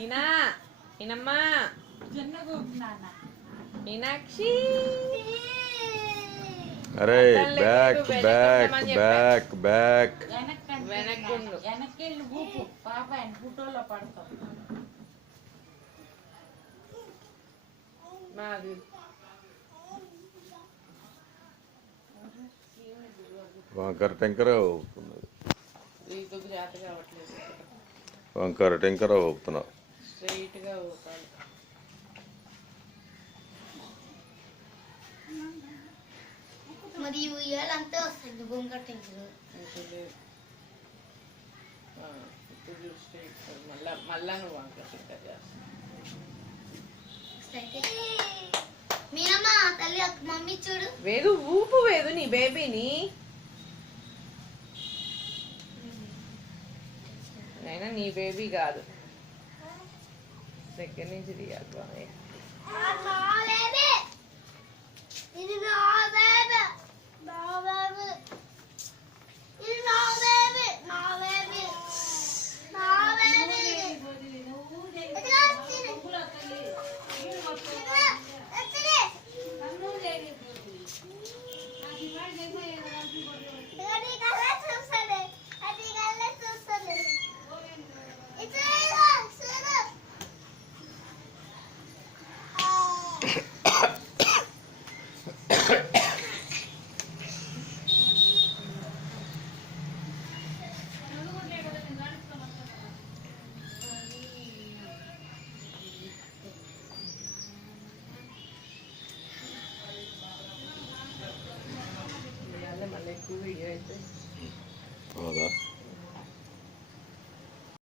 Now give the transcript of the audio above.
ఈనా ఈనమ్మా మీనాక్షి అరే back back back back వెనక్కి ఊపు పాప ఫోటోలో పడతాం మాది వంకర టెంకర ఊపుతున్నది. రీతుకు జాత కావట్లేదు. వంకర టెంకర ఊపుతున్నావు. స్ట్రైట్గా ఊపాలి. మరి ఉయ్యాలంతా వస్తుంది వంకర టెంకర. ఇప్పుడు స్ట్రైట్ మళ్ళా నువ్వు వంకర టెంకర చేస్తావు. మీనమ్మా తల్లి మమ్మీ చూడు. వేదు ఊపు వేదు నీ బేబీని. అయినా నీ బేబీ కాదు, దగ్గర నుంచి తీయాలి. మళ్ళీ ఎక్కువ వీడియో అయితే